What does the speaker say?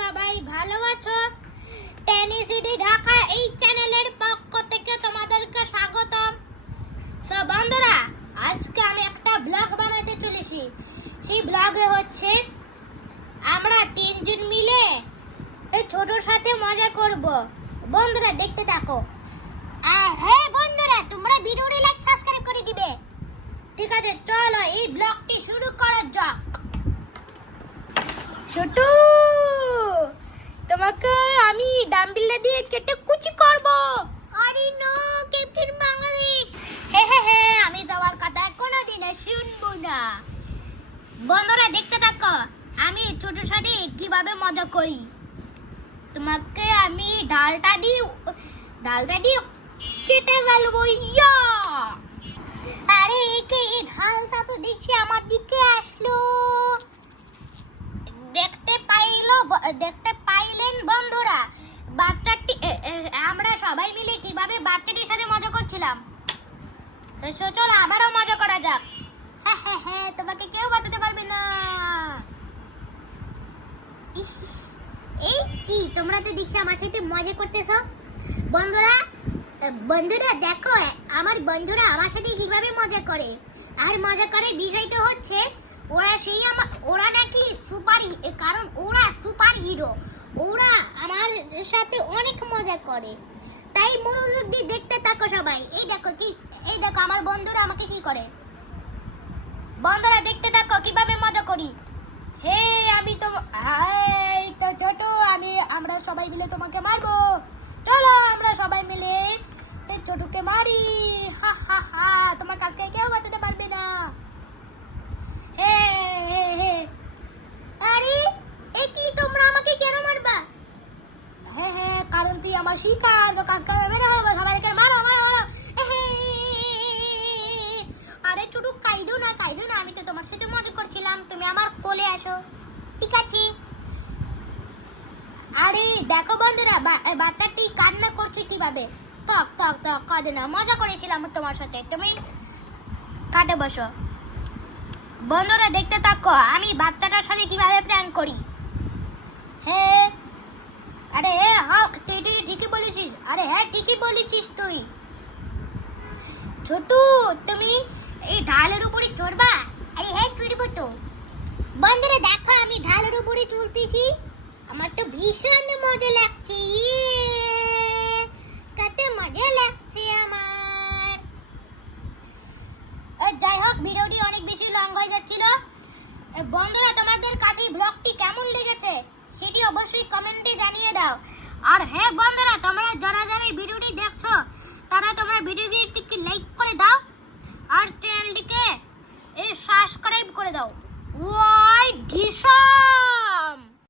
সবাই ভালো আছো? টেনিসিডি ঢাকা এই চ্যানেলের পক্ষ থেকে তোমাদেরকে স্বাগতম। সো বন্ধুরা, আজকে আমি একটা ব্লগ বানাতে চলেছি। সেই ব্লগে হচ্ছে আমরা তিনজন মিলে এই ছোটর সাথে মজা করব। বন্ধুরা দেখতে থাকো। আর হ্যাঁ বন্ধুরা, তোমরা ভিডিওটি লাইক সাবস্ক্রাইব করে দিবে। ঠিক আছে, চলো এই ব্লগটি শুরু করা যাক। ছোট, তোমাকে আমি ডাম্বেল দিয়ে কেটে কুচি করব। আরে নো, ক্যাপ্টেন বাংলাদেশ। হ্যাঁ, আমি তোমার কথা কোনোদিনও শুনবো না। বন্ধুরা দেখতে থাকো, আমি ছোটর সাথে কিভাবে মজা করি। তোমাকে আমি ডালটা দিয়ে কেটে ফেলবো। ইয়া! আরে এই ঢালটা তো দেখছি আমার দিকে আসলো। দেখতে পাইলেন বন্ধুরা, বাচ্চাটি আমরা সবাই মিলে কিভাবে বাচ্চাটির সাথে মজা করছিলাম। তো চলো আবারও মজা করা যাক। হ্যাঁ, তোমাকে কেউ বাঁচাতে পারবে না। এই কি তোমরা তো দেখছি আমার সাথে মজা করতেছো। বন্ধুরা দেখো, আমার বন্ধুরা আমার সাথে কিভাবে মজা করে। আর মজা করার বিষয়টা হচ্ছে ওরা নাকি কারণ ওরা সুপার হিরো। ওরা আমার সাথে অনেক মজা করে, তাই মনোযোগ দিয়ে দেখতে থাকো সবাই। এই দেখো আমার বন্ধুরা আমাকে কি করে। বন্ধুরা দেখতে থাকো কিভাবে মজা করি। হে আমি তো ছোট, আমরা সবাই মিলে তোমাকে মারবো। চলো আমরা সবাই মিলে ছোটকে মারি। হা, তোমার কাছে কেউ বাঁচাতে পারবে না। আরে কি তোমরা আমাকে কেন মারবা? হ্যাঁ, কারণ তুই আমার শিকার, তো কাজ করে বের হবে। সবাইকে মারো। আরে ছোট, কাইদো না, আমি তো তোমার সাথে মজা করছিলাম। তুমি আমার কোলে আসো। ঠিক আছে। আরে দেখো বন্ধুরা, বাচ্চাটি কান্না করছে কিভাবে। তক কাঁদে না, মজা করেছিলাম তোমার সাথে। তুমি কাটে বসো। বন্ধুরা দেখতে থাকো আমি বাচ্চাটার সাথে কিভাবে প্র্যাঙ্ক করি। তুই ঠিকই বলেছিস। ঠিকই বলেছিস তুই। ছোট, তুমি এই ঢালের উপরে চড়বা? হ্যাঁ করবো তো। বন্ধুরা দেখো, আমি ঢালের উপরে চলতেছি। আমার তো ভীষণ মজা লাগছে। কত মজা লাগছে আমার। যাই হোক, ভিডিওটি অনেক বেশি লং হয়ে যাচ্ছিল। বন্ধুরা তোমাদের কাছে ব্লগটি কেমন লেগেছে সেটি অবশ্যই কমেন্টে জানিয়ে দাও। আর হ্যাঁ বন্ধুরা, তোমরা যারা ভিডিওটি দেখছো তারা তোমরা ভিডিওটিকে লাইক করে দাও আর চ্যানেলটিকে সাবস্ক্রাইব করে দাও। ওই ভীষণ